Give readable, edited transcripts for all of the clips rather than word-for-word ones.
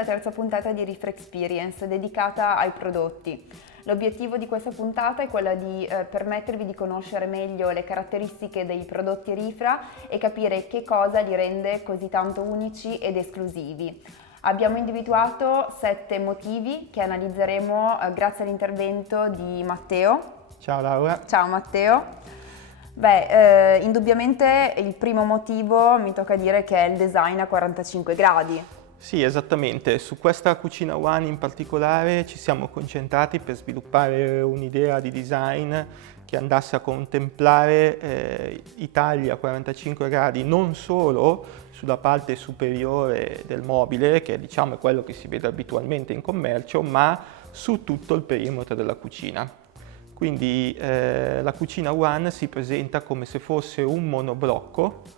alla terza puntata di Rifra Experience dedicata ai prodotti. L'obiettivo di questa puntata è quella di permettervi di conoscere meglio le caratteristiche dei prodotti Rifra e capire che cosa li rende così tanto unici ed esclusivi. Abbiamo individuato 7 motivi che analizzeremo grazie all'intervento di Matteo. Ciao Laura. Ciao Matteo. Indubbiamente il primo motivo mi tocca dire che è il design a 45 gradi. Sì, esattamente. Su questa cucina One in particolare ci siamo concentrati per sviluppare un'idea di design che andasse a contemplare i tagli a 45 gradi non solo sulla parte superiore del mobile, che diciamo è quello che si vede abitualmente in commercio, ma su tutto il perimetro della cucina. Quindi la cucina One si presenta come se fosse un monoblocco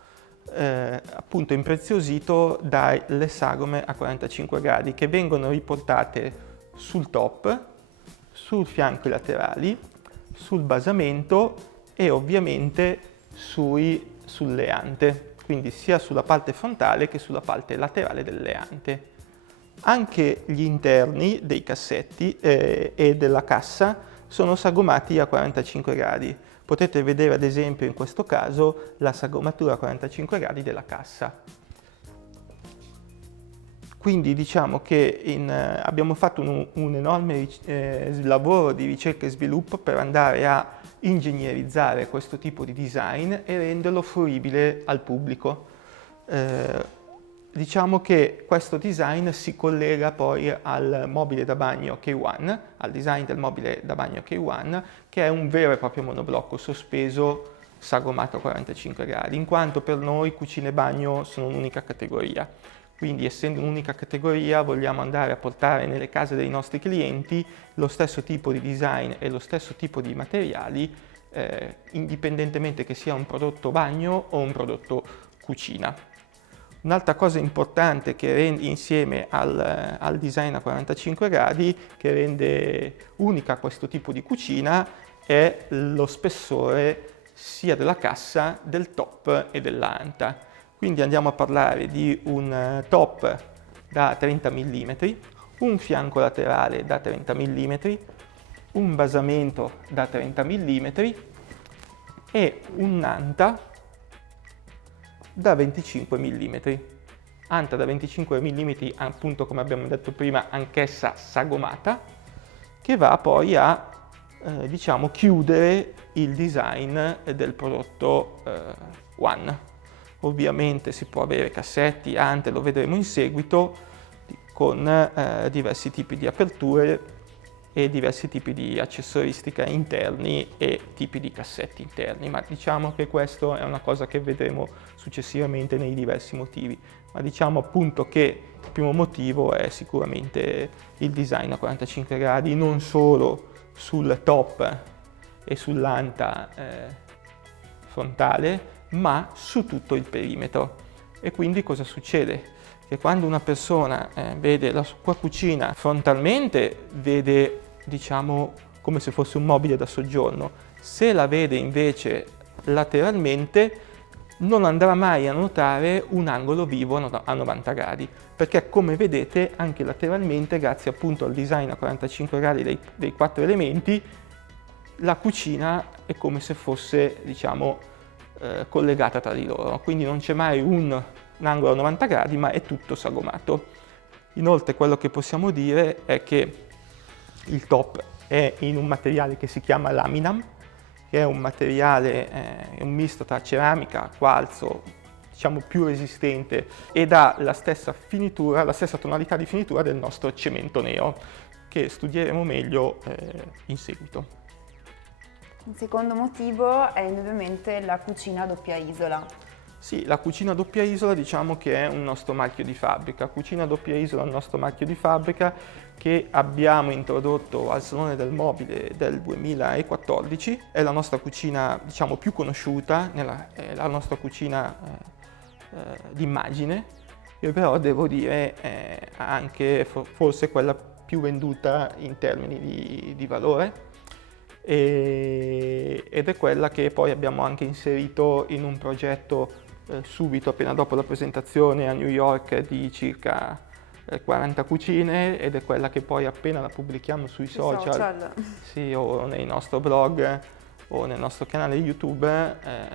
appunto impreziosito dalle sagome a 45 gradi che vengono riportate sul top, sul fianco laterali, sul basamento e ovviamente sull'leante, quindi sia sulla parte frontale che sulla parte laterale del leante. Anche gli interni dei cassetti e della cassa sono sagomati a 45 gradi. Potete vedere ad esempio in questo caso la sagomatura a 45 gradi della cassa. Quindi diciamo che abbiamo fatto un enorme lavoro di ricerca e sviluppo per andare a ingegnerizzare questo tipo di design e renderlo fruibile al pubblico. Diciamo che questo design si collega poi al mobile da bagno K1, al design del mobile da bagno K1, che è un vero e proprio monoblocco sospeso sagomato a 45 gradi, in quanto per noi cucina e bagno sono un'unica categoria. Quindi essendo un'unica categoria vogliamo andare a portare nelle case dei nostri clienti lo stesso tipo di design e lo stesso tipo di materiali, indipendentemente che sia un prodotto bagno o un prodotto cucina. Un'altra cosa importante che rende insieme al design a 45 gradi, che rende unica questo tipo di cucina, è lo spessore sia della cassa, del top e dell'anta. Quindi andiamo a parlare di un top da 30 mm, un fianco laterale da 30 mm, un basamento da 30 mm e un'anta da 25 mm. Anta da 25 mm, appunto come abbiamo detto prima, anch'essa sagomata, che va poi a diciamo chiudere il design del prodotto One. Ovviamente si può avere cassetti, ante, lo vedremo in seguito, con diversi tipi di aperture e diversi tipi di accessoristica interni e tipi di cassetti interni, ma diciamo che questo è una cosa che vedremo successivamente nei diversi motivi. Ma diciamo appunto che il primo motivo è sicuramente il design a 45 gradi, non solo sul top e sull'anta frontale, ma su tutto il perimetro. E quindi cosa succede? Che quando una persona vede la sua cucina frontalmente, vede diciamo come se fosse un mobile da soggiorno. Se la vede invece lateralmente, non andrà mai a notare un angolo vivo a 90 gradi, perché come vedete anche lateralmente, grazie appunto al design a 45 gradi dei 4 elementi, la cucina è come se fosse diciamo collegata tra di loro, quindi non c'è mai un angolo a 90 gradi, ma è tutto sagomato. Inoltre quello che possiamo dire è che il top è in un materiale che si chiama laminam, che è un materiale, è un misto tra ceramica, quarzo, diciamo più resistente, ed ha la stessa finitura, la stessa tonalità di finitura del nostro cemento nero, che studieremo meglio in seguito. Il secondo motivo è indubbiamente la cucina a doppia isola. Sì, la cucina a doppia isola diciamo che è un nostro marchio di fabbrica. Cucina a doppia isola è un nostro marchio di fabbrica che abbiamo introdotto al Salone del Mobile del 2014. È la nostra cucina diciamo più conosciuta, è la nostra cucina d'immagine, e però devo dire anche forse quella più venduta in termini di valore. Ed è quella che poi abbiamo anche inserito in un progetto subito appena dopo la presentazione a New York di circa 40 cucine ed è quella che poi appena la pubblichiamo sui social, sì, o nel nostro blog o nel nostro canale YouTube,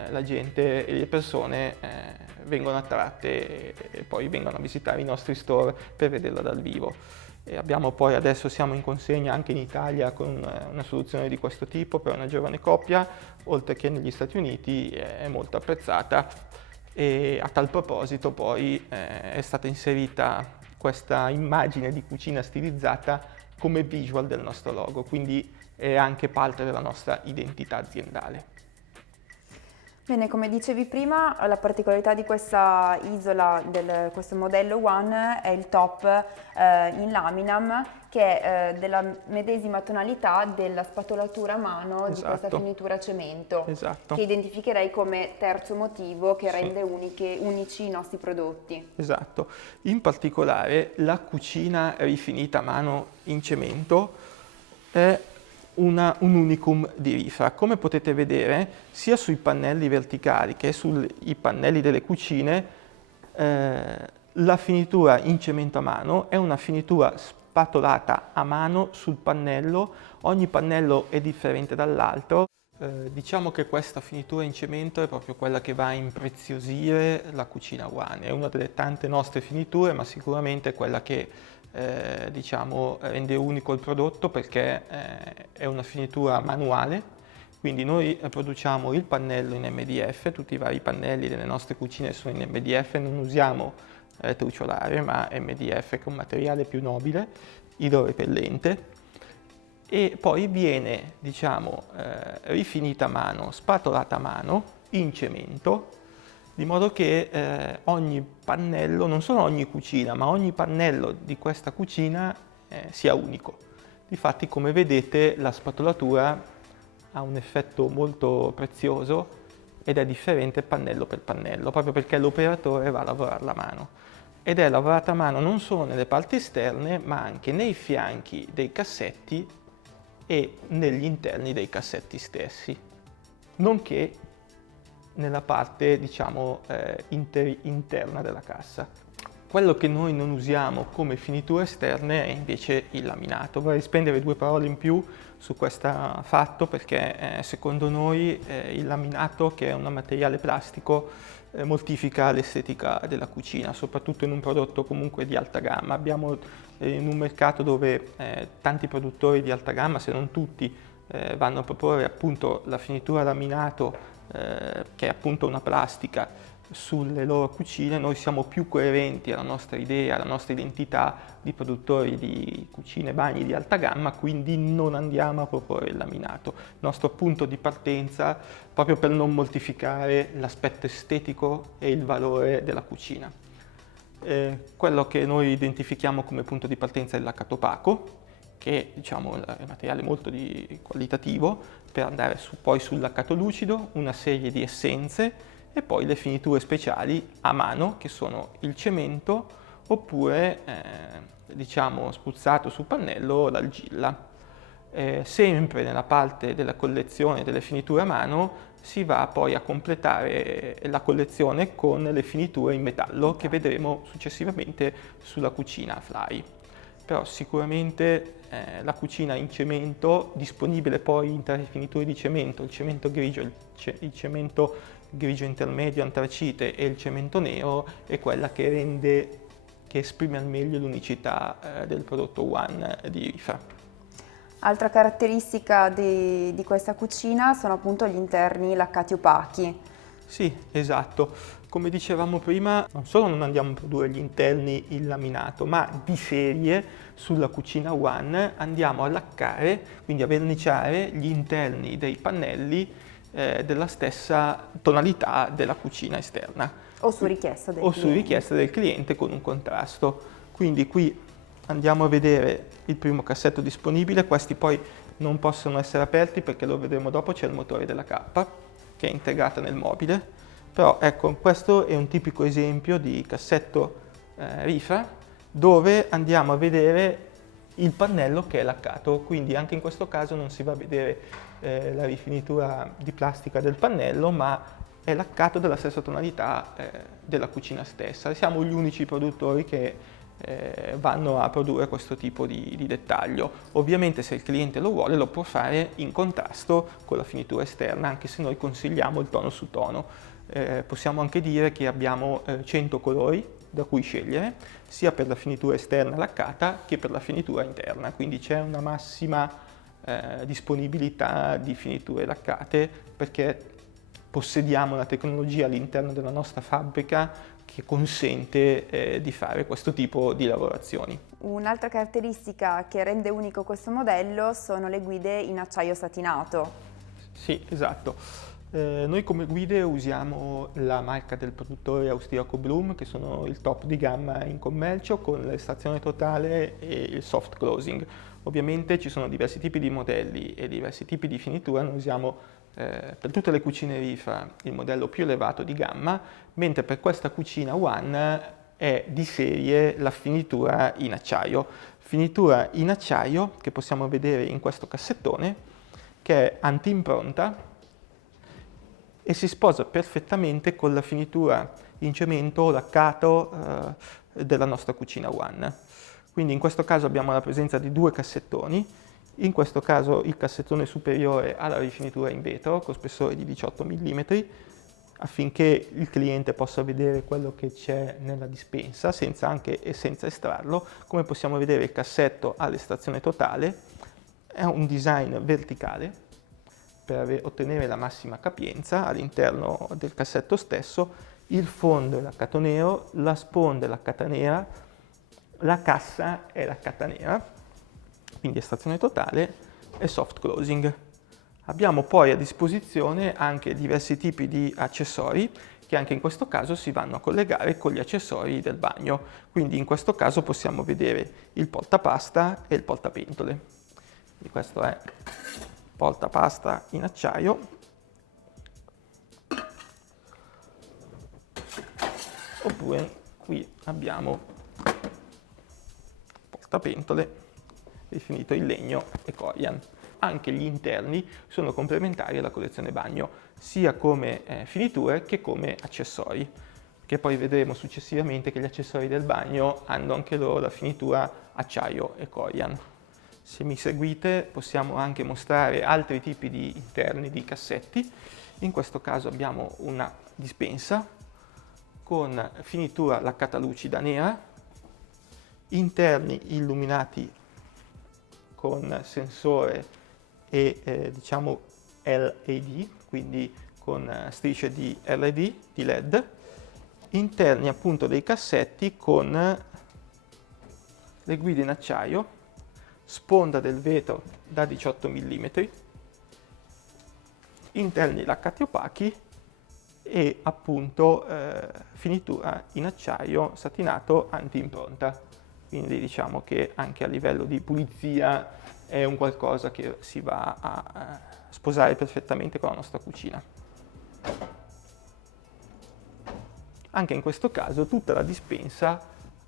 la gente e le persone vengono attratte e poi vengono a visitare i nostri store per vederla dal vivo. E abbiamo poi, adesso siamo in consegna anche in Italia con una soluzione di questo tipo per una giovane coppia, oltre che negli Stati Uniti è molto apprezzata, e a tal proposito poi è stata inserita questa immagine di cucina stilizzata come visual del nostro logo, quindi è anche parte della nostra identità aziendale. Bene, come dicevi prima, la particolarità di questa isola, questo modello One, è il top in laminam, che è della medesima tonalità della spatolatura a mano di questa finitura a cemento, che identificherei come terzo motivo che rende unici i nostri prodotti. Esatto, in particolare la cucina rifinita a mano in cemento è un unicum di Rifra. Come potete vedere, sia sui pannelli verticali che sui pannelli delle cucine, la finitura in cemento a mano è una finitura spatolata a mano sul pannello. Ogni pannello è differente dall'altro. Diciamo che questa finitura in cemento è proprio quella che va a impreziosire la cucina One. È una delle tante nostre finiture, ma sicuramente è quella che rende unico il prodotto, perché è una finitura manuale, quindi noi produciamo il pannello in MDF, tutti i vari pannelli delle nostre cucine sono in MDF, non usiamo truciolare ma MDF, che è un materiale più nobile, idrorepellente, e poi viene rifinita a mano, spatolata a mano in cemento, di modo che ogni pannello, non solo ogni cucina, ma ogni pannello di questa cucina sia unico. Difatti, come vedete, la spatolatura ha un effetto molto prezioso ed è differente pannello per pannello, proprio perché l'operatore va a lavorarla a mano. Ed è lavorata a mano non solo nelle parti esterne, ma anche nei fianchi dei cassetti e negli interni dei cassetti stessi, nonché nella parte interna della cassa. Quello che noi non usiamo come finiture esterne è invece il laminato. Vorrei spendere 2 parole in più su questo fatto, perché secondo noi il laminato, che è un materiale plastico, mortifica l'estetica della cucina, soprattutto in un prodotto comunque di alta gamma. Abbiamo in un mercato dove tanti produttori di alta gamma, se non tutti, vanno a proporre appunto la finitura laminato, che è appunto una plastica, sulle loro cucine. Noi siamo più coerenti alla nostra idea, alla nostra identità di produttori di cucine e bagni di alta gamma, quindi non andiamo a proporre il laminato. Il nostro punto di partenza, proprio per non mortificare l'aspetto estetico e il valore della cucina. Quello che noi identifichiamo come punto di partenza è il laccato opaco, che è un materiale molto qualitativo, per andare poi sul laccato lucido, una serie di essenze e poi le finiture speciali a mano, che sono il cemento oppure spruzzato sul pannello l'argilla. Sempre nella parte della collezione delle finiture a mano si va poi a completare la collezione con le finiture in metallo, che vedremo successivamente sulla cucina Fly. Però sicuramente la cucina in cemento, disponibile poi in 3 finiture di cemento, il cemento grigio, il cemento grigio intermedio antracite e il cemento nero, è quella che esprime al meglio l'unicità del prodotto One di Rifra. Altra caratteristica di questa cucina sono appunto gli interni laccati opachi. Sì, esatto. Come dicevamo prima, non solo non andiamo a produrre gli interni in laminato, ma di serie sulla cucina One andiamo a laccare, quindi a verniciare gli interni dei pannelli della stessa tonalità della cucina esterna. O su richiesta del cliente con un contrasto. Quindi qui andiamo a vedere il primo cassetto disponibile. Questi poi non possono essere aperti perché lo vedremo dopo, c'è il motore della K che è integrata nel mobile. Però ecco, questo è un tipico esempio di cassetto Rifra, dove andiamo a vedere il pannello che è laccato, quindi anche in questo caso non si va a vedere la rifinitura di plastica del pannello, ma è laccato della stessa tonalità della cucina stessa. Siamo gli unici produttori che vanno a produrre questo tipo di dettaglio. Ovviamente se il cliente lo vuole lo può fare in contrasto con la finitura esterna, anche se noi consigliamo il tono su tono. Possiamo anche dire che abbiamo 100 colori da cui scegliere, sia per la finitura esterna laccata che per la finitura interna, quindi c'è una massima disponibilità di finiture laccate, perché possediamo la tecnologia all'interno della nostra fabbrica che consente di fare questo tipo di lavorazioni. Un'altra caratteristica che rende unico questo modello sono le guide in acciaio satinato. Sì, esatto. Noi come guide usiamo la marca del produttore austriaco Blum, che sono il top di gamma in commercio, con l'estrazione totale e il soft closing. Ovviamente ci sono diversi tipi di modelli e diversi tipi di finitura. Noi usiamo per tutte le cucine Rifa il modello più elevato di gamma, mentre per questa cucina One è di serie la finitura in acciaio. Finitura in acciaio che possiamo vedere in questo cassettone, che è anti-impronta e si sposa perfettamente con la finitura in cemento laccato della nostra cucina One. Quindi in questo caso abbiamo la presenza di 2 cassettoni. In questo caso il cassettone superiore ha la rifinitura in vetro con spessore di 18 mm, affinché il cliente possa vedere quello che c'è nella dispensa senza estrarlo. Come possiamo vedere, il cassetto ha l'estrazione totale, è un design verticale per ottenere la massima capienza all'interno del cassetto stesso. Il fondo è laccato nero, la sponda è laccata nera, la cassa è laccata nera, quindi estrazione totale e soft closing. Abbiamo poi a disposizione anche diversi tipi di accessori che anche in questo caso si vanno a collegare con gli accessori del bagno. Quindi in questo caso possiamo vedere il portapasta e il portapentole. Quindi questo è portapasta in acciaio. Oppure qui abbiamo portapentole rifinito in legno e corian. Anche gli interni sono complementari alla collezione bagno, sia come finiture che come accessori, che poi vedremo successivamente che gli accessori del bagno hanno anche loro la finitura acciaio e corian. Se mi seguite possiamo anche mostrare altri tipi di interni di cassetti. In questo caso abbiamo una dispensa con finitura laccata lucida nera, interni illuminati con sensore e diciamo LED, quindi con strisce di LED, di LED, interni appunto dei cassetti con le guide in acciaio, sponda del vetro da 18 mm, interni laccati opachi e appunto finitura in acciaio satinato anti-impronta. Quindi diciamo che anche a livello di pulizia è un qualcosa che si va a sposare perfettamente con la nostra cucina. Anche in questo caso tutta la dispensa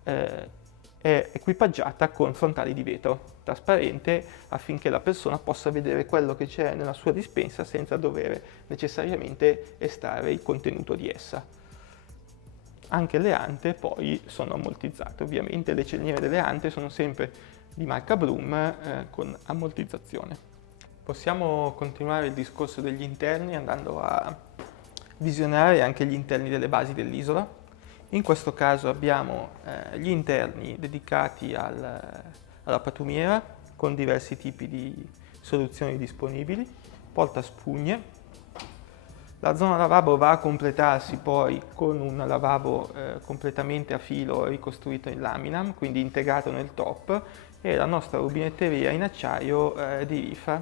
è equipaggiata con frontali di vetro trasparente, affinché la persona possa vedere quello che c'è nella sua dispensa senza dover necessariamente estrarre il contenuto di essa. Anche le ante poi sono ammortizzate, ovviamente le cerniere delle ante sono sempre di marca Blum con ammortizzazione. Possiamo continuare il discorso degli interni andando a visionare anche gli interni delle basi dell'isola. In questo caso abbiamo gli interni dedicati alla pattumiera con diversi tipi di soluzioni disponibili, portaspugne. La zona lavabo va a completarsi poi con un lavabo completamente a filo ricostruito in laminam, quindi integrato nel top, e la nostra rubinetteria in acciaio di Rifa,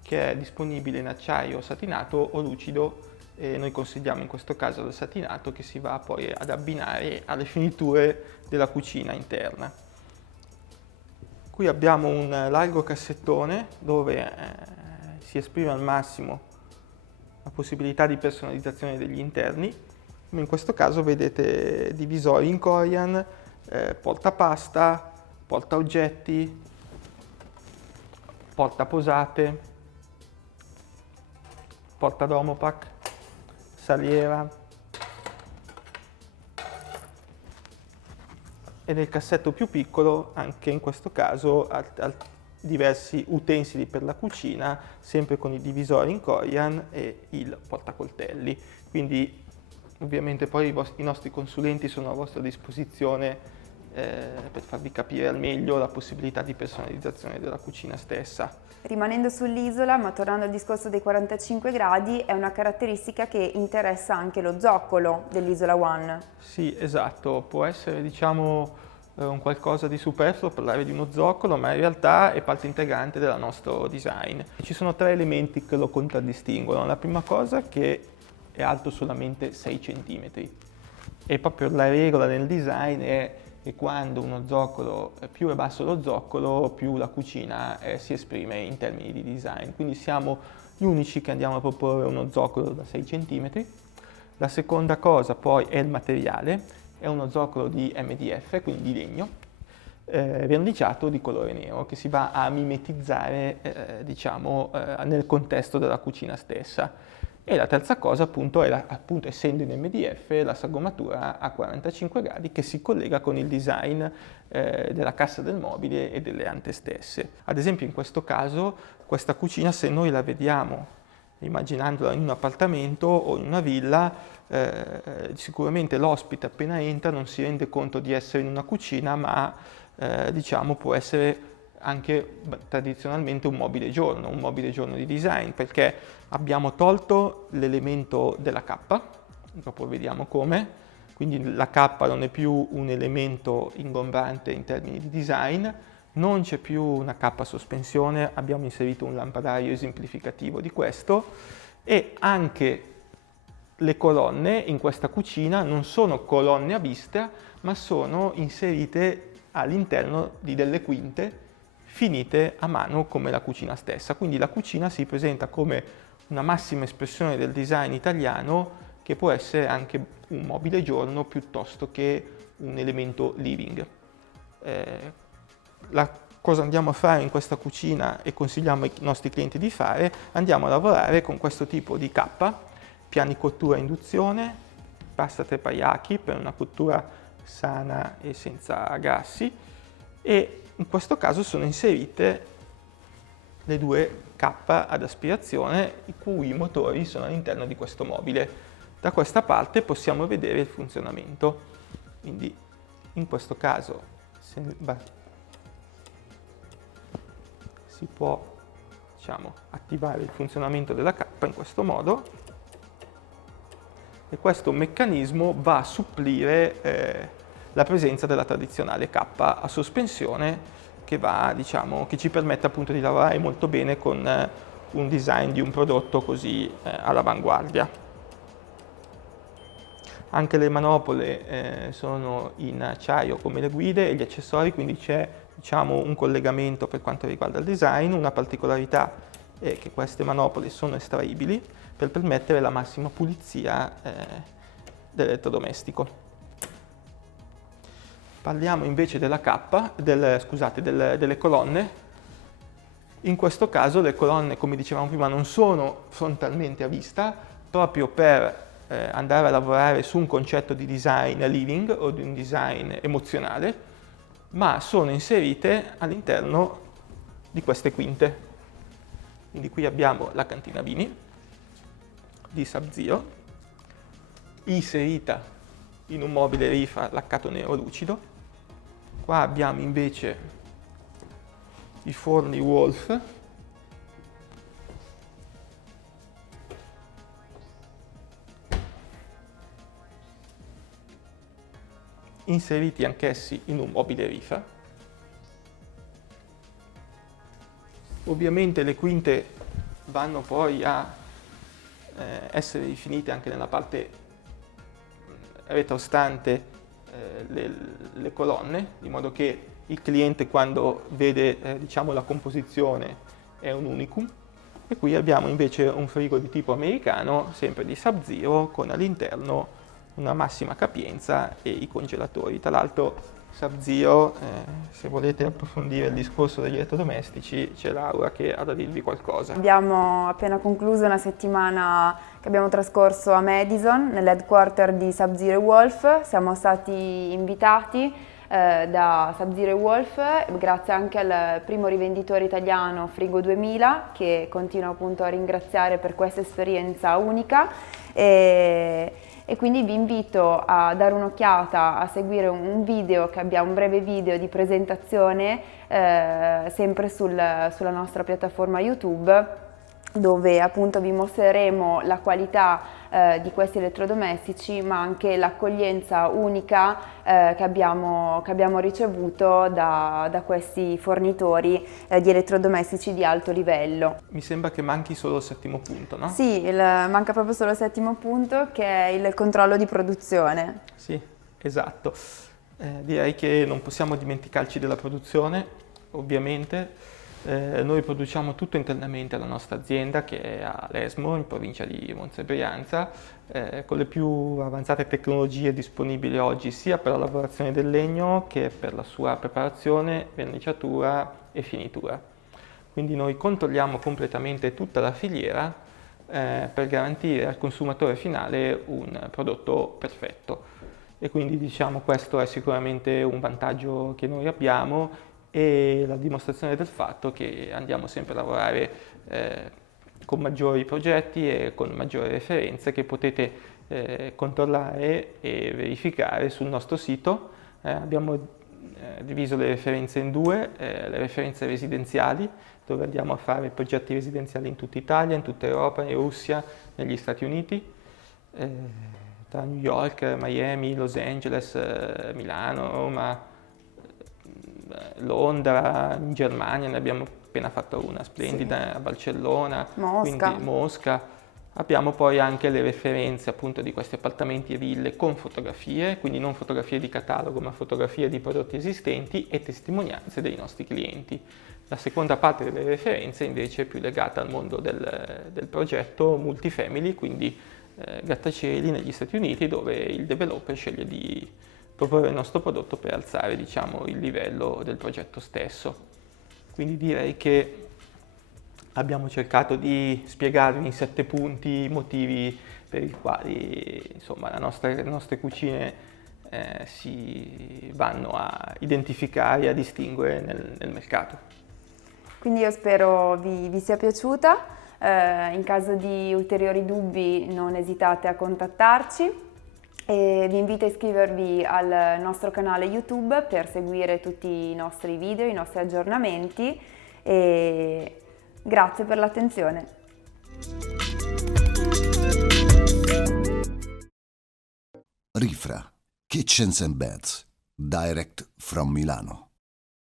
che è disponibile in acciaio satinato o lucido, e noi consigliamo in questo caso il satinato, che si va poi ad abbinare alle finiture della cucina interna. Qui abbiamo un largo cassettone dove si esprime al massimo la possibilità di personalizzazione degli interni. In questo caso vedete divisori in corian, portapasta, portaoggetti, portaposate, portadomopac, saliera. e nel cassetto più piccolo, anche in questo caso, diversi utensili per la cucina, sempre con i divisori in Corian e il portacoltelli. Quindi ovviamente poi i nostri consulenti sono a vostra disposizione per farvi capire al meglio la possibilità di personalizzazione della cucina stessa. Rimanendo sull'isola, ma tornando al discorso dei 45 gradi, è una caratteristica che interessa anche lo zoccolo dell'Isola One. Sì, esatto, può essere diciamo un qualcosa di superfluo parlare di uno zoccolo, ma in realtà è parte integrante del nostro design. Ci sono 3 elementi che lo contraddistinguono. La prima cosa è che è alto solamente 6 cm e proprio la regola nel design è che quando uno zoccolo, più è basso lo zoccolo, più la cucina si esprime in termini di design. Quindi siamo gli unici che andiamo a proporre uno zoccolo da 6 cm. La seconda cosa poi è il materiale, è uno zoccolo di MDF, quindi di legno, verniciato di colore nero, che si va a mimetizzare nel contesto della cucina stessa. E la terza cosa appunto è, appunto, essendo in MDF, la sagomatura a 45 gradi che si collega con il design della cassa del mobile e delle ante stesse. Ad esempio in questo caso questa cucina, se noi la vediamo immaginandola in un appartamento o in una villa, sicuramente l'ospite appena entra non si rende conto di essere in una cucina, ma può essere anche tradizionalmente un mobile giorno di design, perché abbiamo tolto l'elemento della cappa, dopo vediamo come, quindi la cappa non è più un elemento ingombrante in termini di design, non c'è più una cappa a sospensione, abbiamo inserito un lampadario esemplificativo di questo e anche le colonne in questa cucina non sono colonne a vista, ma sono inserite all'interno di delle quinte finite a mano come la cucina stessa. Quindi la cucina si presenta come una massima espressione del design italiano che può essere anche un mobile giorno piuttosto che un elemento living. Cosa andiamo a fare in questa cucina e consigliamo ai nostri clienti di fare? Andiamo a lavorare con questo tipo di cappa, piani cottura a induzione, pasta teppanyaki per una cottura sana e senza grassi, e in questo caso sono inserite le 2 cappa ad aspirazione i cui motori sono all'interno di questo mobile. Da questa parte possiamo vedere il funzionamento, quindi in questo caso si può attivare il funzionamento della cappa in questo modo e questo meccanismo va a supplire la presenza della tradizionale cappa a sospensione che ci permette appunto di lavorare molto bene con un design di un prodotto così all'avanguardia. Anche le manopole sono in acciaio come le guide e gli accessori, quindi c'è un collegamento per quanto riguarda il design. Una particolarità è che queste manopole sono estraibili per permettere la massima pulizia dell'elettrodomestico. Parliamo invece della cappa, delle colonne. In questo caso le colonne, come dicevamo prima, non sono frontalmente a vista, proprio per andare a lavorare su un concetto di design living o di un design emozionale, ma sono inserite all'interno di queste quinte. Quindi qui abbiamo la cantina vini di Sub-Zero, inserita in un mobile rifa laccato nero lucido. Qua abbiamo invece i forni Wolf, inseriti anch'essi in un mobile rifa. Ovviamente le quinte vanno poi a essere rifinite anche nella parte retrostante le colonne, di modo che il cliente quando vede la composizione è un unicum. E qui abbiamo invece un frigo di tipo americano, sempre di Sub-Zero, con all'interno una massima capienza e i congelatori. Tra l'altro Sub-Zero, se volete approfondire il discorso degli elettrodomestici, c'è Laura che ha da dirvi qualcosa. Abbiamo appena concluso una settimana che abbiamo trascorso a Madison, nell'headquarter di Sub-Zero Wolf. Siamo stati invitati da Sub-Zero e Wolf, grazie anche al primo rivenditore italiano Frigo 2000, che continuo appunto a ringraziare per questa esperienza unica. E quindi vi invito a dare un'occhiata, a seguire un video che abbiamo, un breve video di presentazione sempre sulla nostra piattaforma YouTube, dove appunto vi mostreremo la qualità di questi elettrodomestici, ma anche l'accoglienza unica che abbiamo ricevuto da questi fornitori di elettrodomestici di alto livello. Mi sembra che manchi solo il settimo punto, no? Sì, manca proprio solo il settimo punto, che è il controllo di produzione. Sì, esatto. Direi che non possiamo dimenticarci della produzione, ovviamente. Noi produciamo tutto internamente alla nostra azienda, che è a Lesmo, in provincia di Monza e Brianza, con le più avanzate tecnologie disponibili oggi, sia per la lavorazione del legno che per la sua preparazione, verniciatura e finitura. Quindi noi controlliamo completamente tutta la filiera per garantire al consumatore finale un prodotto perfetto. E quindi diciamo questo è sicuramente un vantaggio che noi abbiamo, e la dimostrazione del fatto che andiamo sempre a lavorare con maggiori progetti e con maggiori referenze che potete controllare e verificare sul nostro sito. Abbiamo diviso le referenze in due, le referenze residenziali, dove andiamo a fare progetti residenziali in tutta Italia, in tutta Europa, in Russia, negli Stati Uniti, tra New York, Miami, Los Angeles, Milano, Roma, Londra, in Germania ne abbiamo appena fatto una splendida, a Barcellona, Mosca. quindi Mosca. Abbiamo poi anche le referenze appunto di questi appartamenti e ville con fotografie, quindi non fotografie di catalogo ma fotografie di prodotti esistenti e testimonianze dei nostri clienti. La seconda parte delle referenze invece è più legata al mondo del progetto multifamily, quindi grattacieli negli Stati Uniti, dove il developer sceglie di proporre il nostro prodotto per alzare, diciamo, il livello del progetto stesso. Quindi direi che abbiamo cercato di spiegarvi in 7 punti i motivi per i quali, insomma, le nostre cucine si vanno a identificare e a distinguere nel mercato. Quindi io spero vi sia piaciuta. In caso di ulteriori dubbi non esitate a contattarci. E vi invito a iscrivervi al nostro canale YouTube per seguire tutti i nostri video, i nostri aggiornamenti, e grazie per l'attenzione. Rifra, Kitchens and Beds, direct from Milano.